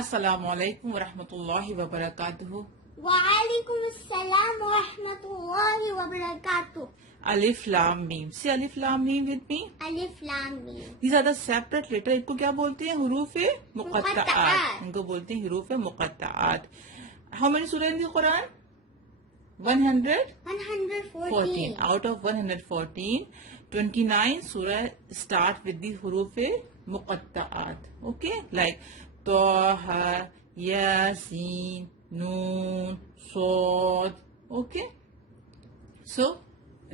अस्सलामुअलैकुम वरहमतुल्लाहि वबरकातुहू। Waalaikum assalam wa rahmatullahi wa barakatuh. Alif Lam Meem. Say Alif Lam Meem with me. Alif Lam Mim. These are the separate letter. इनको क्या बोलते हैं? हुरूफ मुक़त्तआत. इनको बोलते हैं हुरूफ मुक़त्तआत. How many surah in the Quran? 114. Out of 114, 29 surah start with the huruf muqatta'at. Okay, like Taha, Yasin, Noon, Sod. Okay, so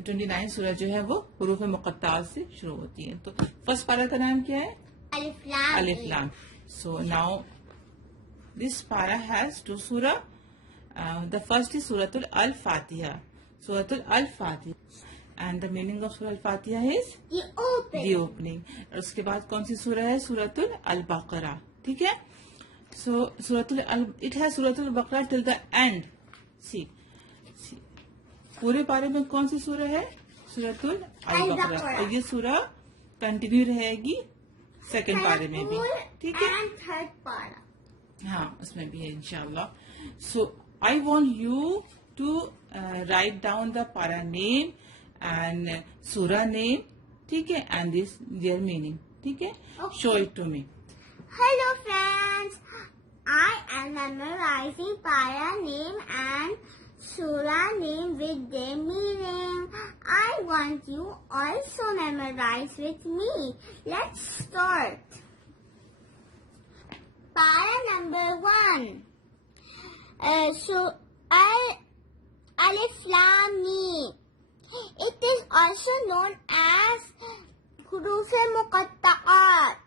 29 surah जो है वो huruf muqatta'at से शुरू होती है. तो फर्स्ट पारा का नाम क्या है? Alif Lam. So now this para has two surah. The first is Suratul Al-Fatiha. Suratul Al-Fatiha. And the meaning of Surah Al-Fatiha is? The opening. और उसके बाद कौन सी सूरह है? Suratul Al-Baqarah. ठीक है? So it has Suratul Al-Baqarah till the end. See. पूरे पारे में कौन सी सूरह है? Suratul Al-Baqarah. और ये सूरह कंटिन्यू रहेगी सेकंड पारे में भी. ठीक है? And third para. हाँ, उसमें भी है इंशाल्लाह. So I want you to write down the para name and surah name, ठीक है, and their meaning, ठीक है. Okay. Show it to me. Hello friends, I am memorizing para name and surah name with their meaning. I want you also memorize with me. Let's start. Para number 1. Alif Lam Mim. It is also known as Huruf Muqatta'at.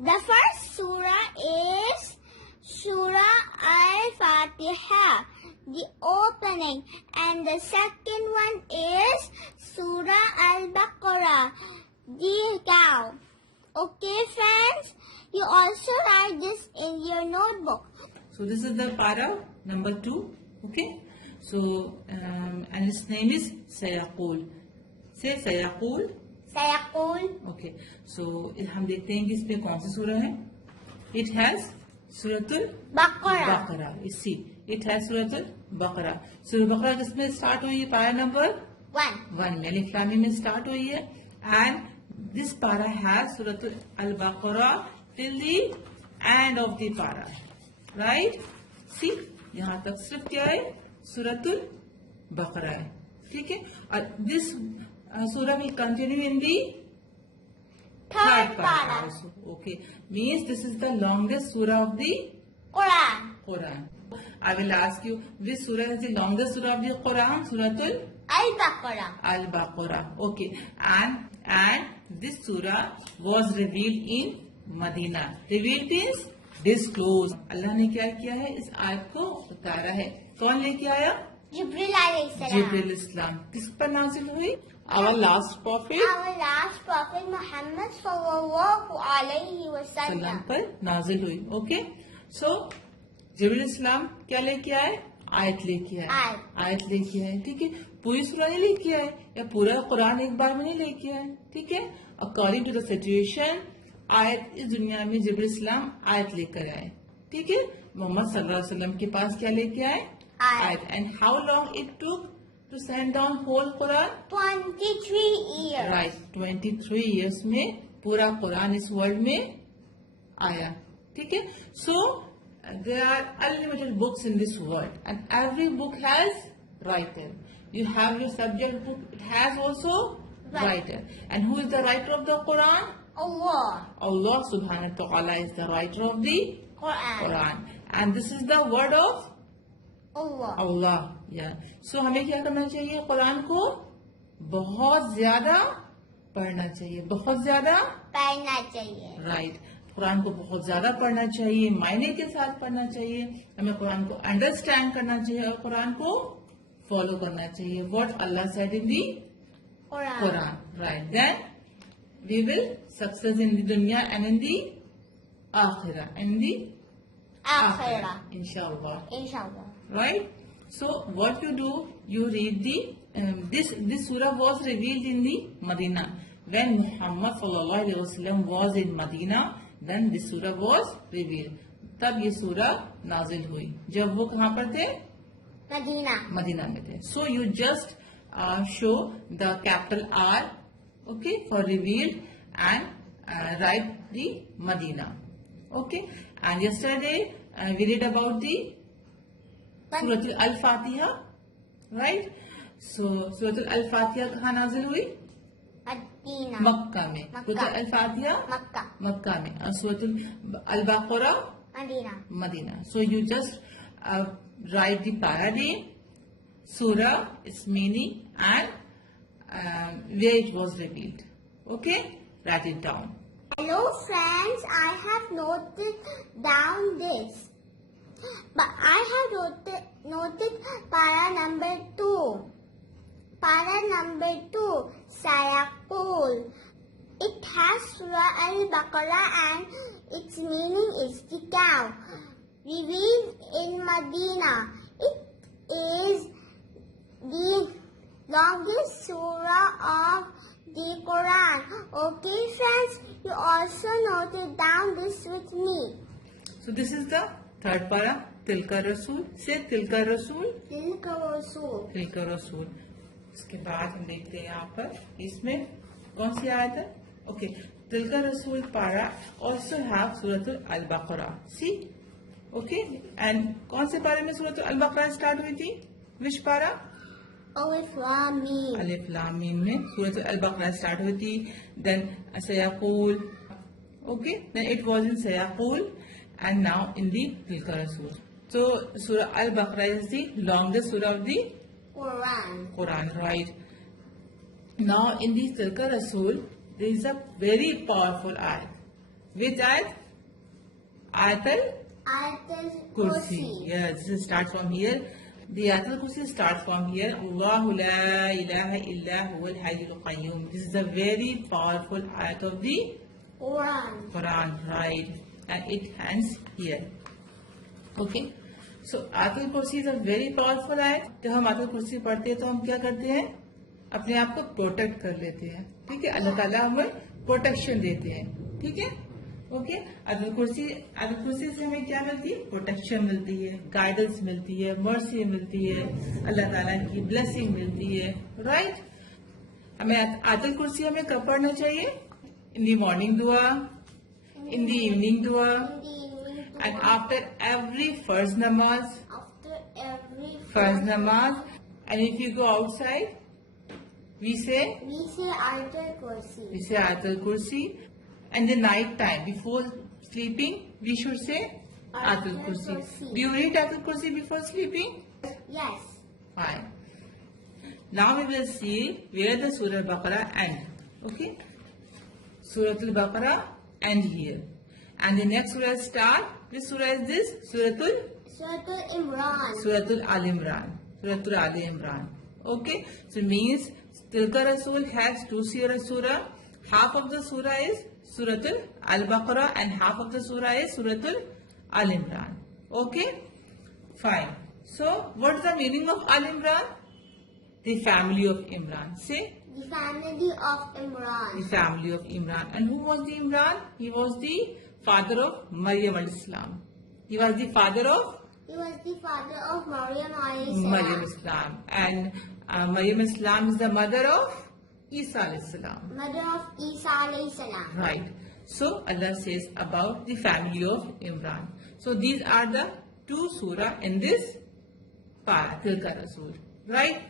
The first surah is Surah Al-Fatiha, the opening, and the second one is Surah Al-Baqarah, the cow. Okay friends, you also write this in your notebook. So this is the para number 2, okay. So and its name is Sayaqul. Say Sayaqul. Sayaqul. Okay. So हम देखते हैं कि इसमें कौन सी सूरह है. It has Suratul Baqarah. You see, it has Suratul Baqarah. Surah Baqarah किसमें start हुई है? पारा नंबर 1 में. Alif Lam Mim में start हुई है. And this para has Suratul Al-Baqarah till the end of the para. Right? See, यहाँ तक सिर्फ क्या है? Suratul Baqarah है. ठीक है? और this surah will continue in the third para also. Okay. Means this is the longest surah of the Quran. I will ask you, which surah is the longest surah of the Quran? Suratul Al-Baqarah. Okay. And this surah was revealed in Medina. Revealed means disclosed. अल्लाह ने क्या किया है? इस आयत को उतारा है. कौन लेके आया? जिब्रील इस्लाम. किस पर नाजिल हुई? Our last prophet Muhammad sallallahu alaihi wasallam पर नाजिल हुई. Okay. So जिब्रील इस्लाम क्या लेके आए? आयत लेके आए. आयत लेके आए. ठीक है. पूरी सूरह नहीं लेके आए या पूरा कुरान एक बार में नहीं लेके आए. ठीक है. अकॉर्डिंग टू द सिचुएशन आयत इस दुनिया में जिब्रील इस्लाम आयत लेकर आए. ठीक है. मोहम्मद सल्लल्लाहु अलैहि वसल्लम के पास क्या लेके आए? आयत. And how long it took to send down whole Quran? 23 years. Right. 23 years में पूरा कुरान इस वर्ल्ड में आया. ठीक है. सो there are unlimited books in this world and every book has writer. You have your subject book, it has also writer. And who is the writer of the Quran? Allah subhanahu wa ta'ala is the writer of the Quran. And this is the word of Allah. Yeah. So हमें क्या करना चाहिए? कुरान को बहुत ज्यादा पढ़ना चाहिए. बहुत ज्यादा पढ़ना चाहिए. Right. कुरान को बहुत ज्यादा पढ़ना चाहिए. मायने के साथ पढ़ना चाहिए. हमें कुरान को अंडरस्टैंड करना चाहिए और कुरान को फॉलो करना चाहिए. What Allah said in the Quran. Right. Then we will success in the dunya and in the akhirah. And the akhirah. Inshallah. Right. So what you do? You read the this surah was revealed in the Medina. When Muhammad sallallahu alaihi wasallam was in Medina, then this surah was revealed. तब ये सूरह नाजिल हुई जब वो कहाँ पर थे? मदीना में थे. So you just show the capital R, okay, for revealed, and write the Medina. Okay, and yesterday we read about the Surah Al-Fatiha, right? So Surah Al-Fatiha कहाँ नाजिल हुई? मक्का में. Surah Al-Fatiha मक्का में. Surah Al-Baqarah Medina. So you just write the para name, surah, its meaning, and where it was revealed. Okay, write it down. Hello friends, I have noted down this. But I have noted para number 2. Para number 2, Sayaqul. It has Surah Al-Baqarah and its meaning is the cow. Revealed in Medina. It is the longest surah of the Quran. Okay friends, you also noted down this with me. So this is the third para, Tilka Rasul. Say Tilka Rasul. Tilka Rasul. Tilka Rasul. इसके बाद हम देखते हैं यहाँ पर इसमें कौन सी आयत है? Okay, Tilka Rasul para also have Surah Al-Baqarah. See? Okay, and कौन से पारे में Surah Al-Baqarah start हुई थी? Which para? Alif, laam, meem. Alif, laam, meem में Surah Al-Baqarah start हुई थी. Then Sayaqul. Okay, then it was in Sayaqul and now in the Tilka Rasul. So Surah Al-Baqarah is the longest surah of the Quran, right? Now in the Tilka Rasul, there is a very powerful ayat. Which ayat? Ayat al-Kursi. Yes, this starts from here. The ayat al-Kursi starts from here. Allahu la ilaha illa huwal hayyul qayyum. This is a very powerful ayat of the Quran, right? And it ends here. Okay. So ayat al-Kursi is a very powerful ayat. जब हम ayat al-Kursi पढ़ते हैं तो हम क्या करते हैं? अपने आप को प्रोटेक्ट कर लेते हैं. ठीक है, अल्लाह ताला हमें प्रोटेक्शन देते हैं. ठीक है, ओके. आयत कुर्सी से हमें क्या मिलती है? प्रोटेक्शन मिलती है, गाइडेंस मिलती है, मर्सी मिलती है, अल्लाह ताला की ब्लेसिंग मिलती है, राइट. हमें आयत कुर्सी हमें कब पढ़ना चाहिए? इन दी मॉर्निंग दुआ, इन दी इवनिंग दुआ, एंड आफ्टर एवरी फर्ज नमाज. And if you go outside we say Ayatul Kursi. We say Ayatul Kursi. And the night time, before sleeping, we should say Ayatul Kursi. Do you read Ayatul Kursi before sleeping? Yes. Fine. Now we will see where the Surah Al-Baqarah ends. Okay? Surah Al-Baqarah ends here. And the next surah start. Which surah is this? Surah Imran. Surah Al-Imran. Surah Al-Imran. Okay? So it means Tilka Rasul has two surah. Half of the surah is Surah Al-Baqarah and half of the surah is Surah Al-Imran. Okay? Fine. So, what is the meaning of Al-Imran? The family of Imran. Say? The family of Imran. The family of Imran. And who was the Imran? He was the father of Maryam al-Islam. He was the father of Maryam al-Islam. And Maryam al-Islam is the mother of Isa al-Islam. Right. So Allah says about the family of Imran. So these are the two surah in this para, Tilka Rasul. Right?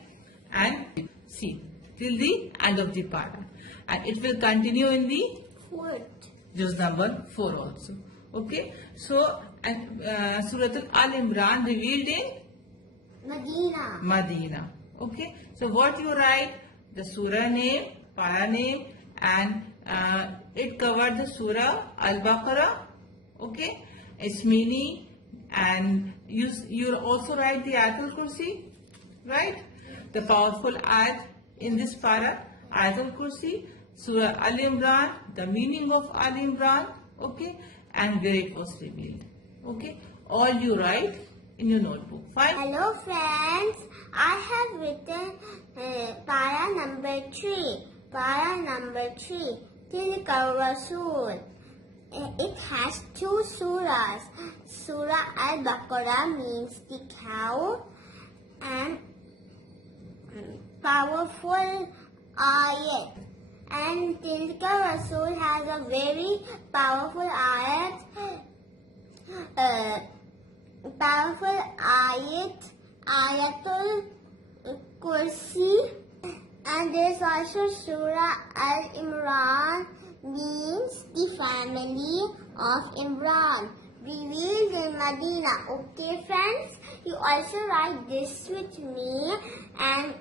And see, till the end of the para. And it will continue in the juzz number 4 also. Okay? So, and Surah Al-Imran revealed in Medina. Okay? So what you write? The surah name, para name, and it covered the Surah Al-Baqarah. Okay? Its meaning, and you also write the Ayatul Kursi, right? The powerful ayat in this para, Ayatul Kursi, Surah Al-Imran, the meaning of Al-Imran, okay, and where it was revealed. Okay? All you write in your notebook. Fine? Hello friends, I have written para number 3. Para number 3, Tilka Rasul. It has two surahs. Surah Al-Baqarah means the cow, and powerful ayat. And Tilka Rasul has a very powerful ayat. Powerful ayat, Ayatul Kursi. And there's also Surah Al-Imran, means the family of Imran, revealed in Medina. Okay friends, you also write this with me and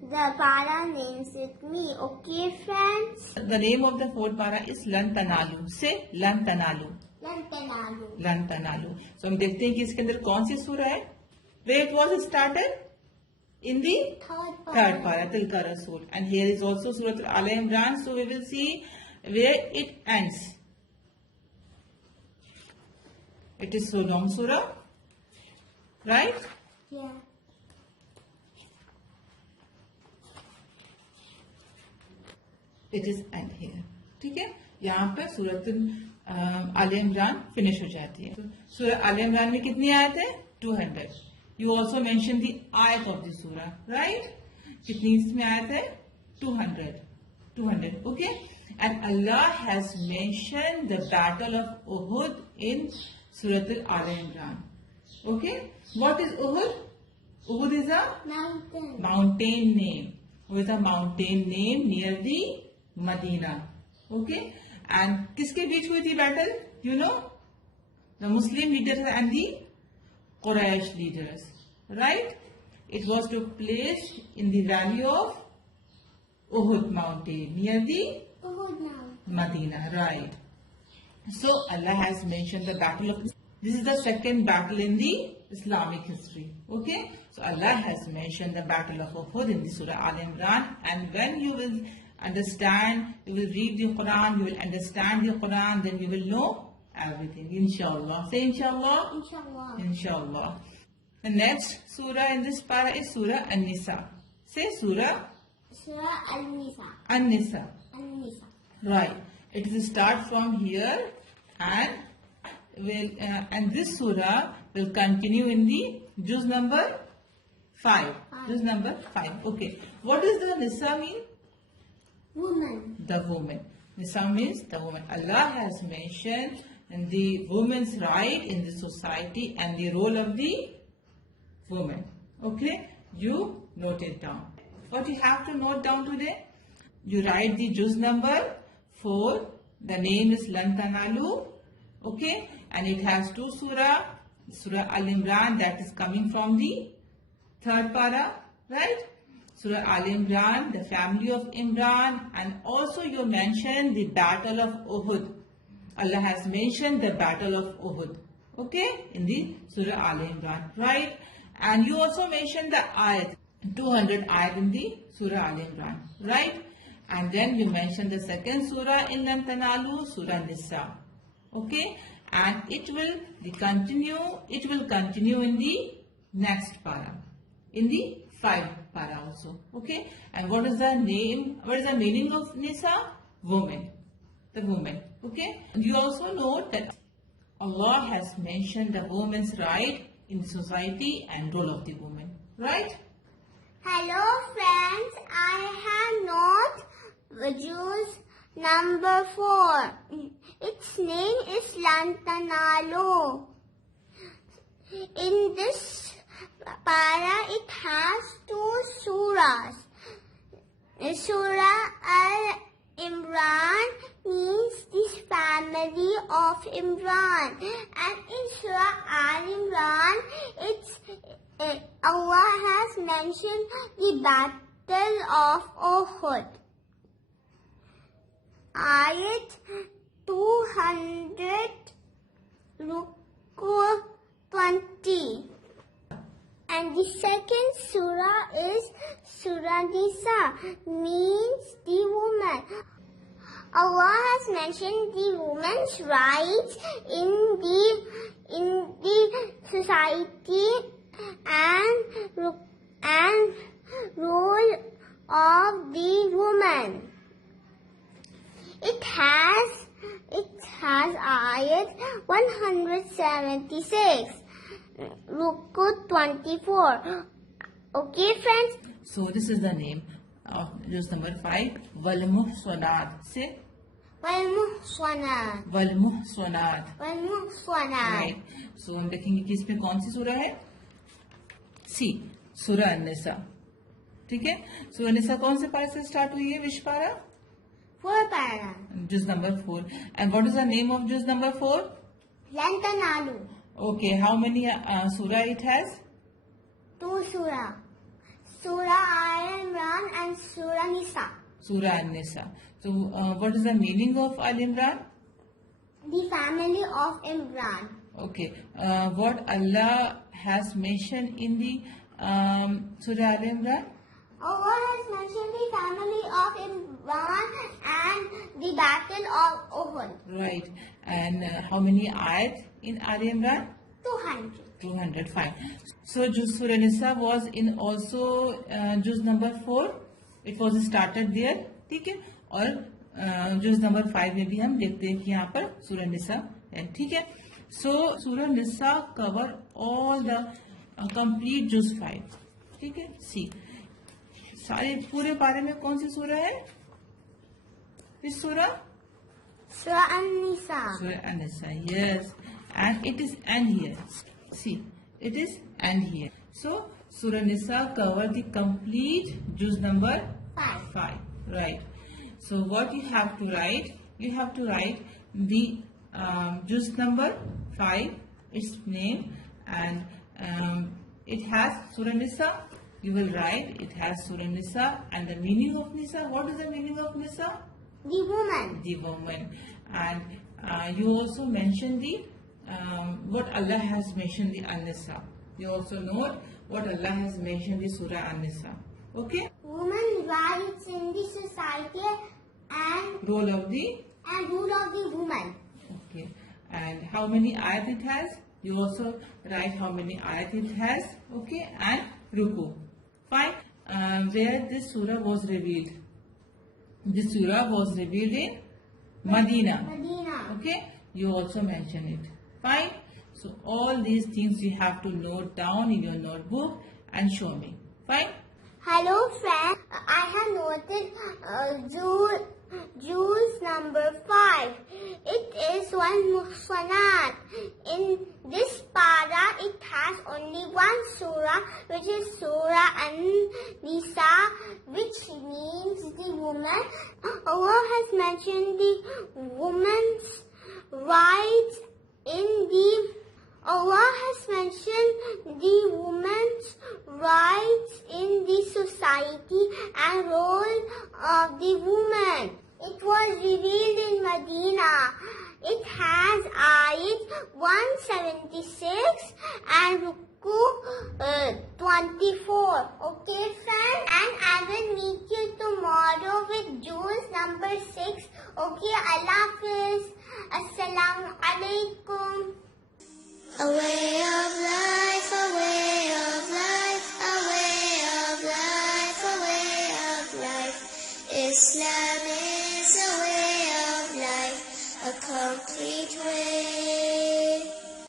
the para names with me. Okay friends? The name of the fourth para is Lan Tanalu. Say Lan Tanalu. Lan Tanalu. Lan Tanalu. So हम देखते हैं कि इसके अंदर कौन सी सूरह है. Where it was started? In the third para, Tilka Rasul. And here is also Surah Al Imran. So we will see where it ends. It is so long surah, right? Yeah. It is end here. ठीक है, यहाँ पर सूरत आल Imran finish हो जाती है. सूरह आल इमरान में कितनी आयत है? 200. You also mentioned the ayat of the surah, right? कितनी इसमें आयत है? 200. 200. Okay. And Allah has mentioned the battle of Uhud in Surah Al-Imran. Okay. What is Uhud? Uhud is a mountain name. With a mountain name near the Medina. Okay. And किसके बीच हुई थी battle? You know? The Muslim leaders and the Quraysh leaders. Right? It was took place in the valley of Uhud mountain near the Medina, right? So Allah has mentioned the battle of. This is the second battle in the Islamic history. Okay, so Allah has mentioned the battle of Uhud in the Surah Al Imran, and when you will understand, you will read the Quran, you will understand the Quran, then you will know everything. Inshallah. Say Inshallah. Inshallah. Inshallah. The next surah in this para is Surah An-Nisa. Say Surah. Surah Al-Nisa. An-Nisa. Al-Nisa. Right. It will start from here and this surah will continue in the juzz number 5. Juzz number 5. Okay. What does the Nisa mean? Woman. The woman. Nisa means the woman. Allah has mentioned the woman's right in the society and the role of the woman. Okay. You note it down. What you have to note down today? You write the juz number 4. The name is Lan Tanalu. Okay. And it has two surah. Surah Al Imran, that is coming from the third para. Right. Surah Al Imran, the family of Imran. And also you mentioned the battle of Uhud. Allah has mentioned the battle of Uhud. Okay. In the Surah Al Imran. Right. And you also mentioned the ayat. 200 ayat in the Surah Al Imran, right? And then you mentioned the second surah in Lan Tanalu, Surah Nisa, okay? And it will continue in the next para, in the 5 para also, okay? And what is the name? What is the meaning of Nisa? Woman, the woman, okay? And you also note that Allah has mentioned the woman's right in society and role of the woman, right? Hello friends, I have note juz number 4. Its name is Lan Tanalu. In this para, it has 2 surahs. Surah Al-Imran means this family of Imran. And in Surah Al-Imran, Allah has mentioned the battle of Uhud. Ayat 200, Ruku 20. And the second surah is Surah Nisa, means the woman. Allah has mentioned the woman's rights in the society and role of the woman. It has ayat 176. Ruku 24. Okay, friends? So this is the name of juz number 5. Wal muhsanat. Say Wal-muhsanat. wal muhsanat. Wal-muhsanat. Right. So हम देखेंगे कि इसमें कौन सी सूरह है. सी सूरह an-Nisa. ठीक है. सूरह an-Nisa कौन से पारे से स्टार्ट हुई है? विच पारा? 4 para. Juz number 4. And what is the name of juz number 4? Lantanalu. Okay. How many surah it has? 2 surah. Surah Al-Imran and Surah Nisa. Surah an-Nisa. So what is the meaning of Al-Imran? The family of Imran. Okay. What Allah has mentioned in the Surah Al-Imran? Allah has mentioned the family of Imran and the battle of Uhud. Right. And how many ayat in Al-Imran? 200. 205. So Surah Nisa was in also juz number 4. It was started there. ठीक है. और juz number 5 में भी हम देखते हैं कि यहाँ पर Surah Nisa है. ठीक है. So Surah Nisa cover all the complete juz 5. ठीक है. See. सारे पूरे पारे में कौन सी सूरह है? इस सूरह? Surah An-Nisa. Surah An-Nisa. Yes. And it is and here. See, it is and here. So Surah Nisa cover the complete juz number 5. Right. So what you have to write? You have to write the juz number 5, its name, and it has Surah Nisa. You will write it has Surah Nisa and the meaning of Nisa. What is the meaning of Nisa? The woman. The woman. And you also mention the what Allah has mentioned the An-Nisa. You also note what Allah has mentioned the Surah An-Nisa. Okay? Woman rights in the society and Role of the. rule of the woman. Okay. And how many ayat it has? You also write how many ayat it has. Okay. And ruku. Fine. Where this surah was revealed. This surah was revealed in Medina. Okay. You also mention it. Fine. So all these things you have to note down in your notebook and show me. Fine. Hello friends, I have noted juz number 5. It is one muhsanat. In this para, it has only one surah, which is Surah An-Nisa, which means the woman. Allah has mentioned the woman's rights in the. Allah has mentioned the woman's rights in the society and role of the woman. It was revealed in Medina. It has ayat 176 and ruku 24. Okay friends, and I will meet you tomorrow with juz number 6. Okay, Allah Hafiz. Assalamu alaikum. A way of life.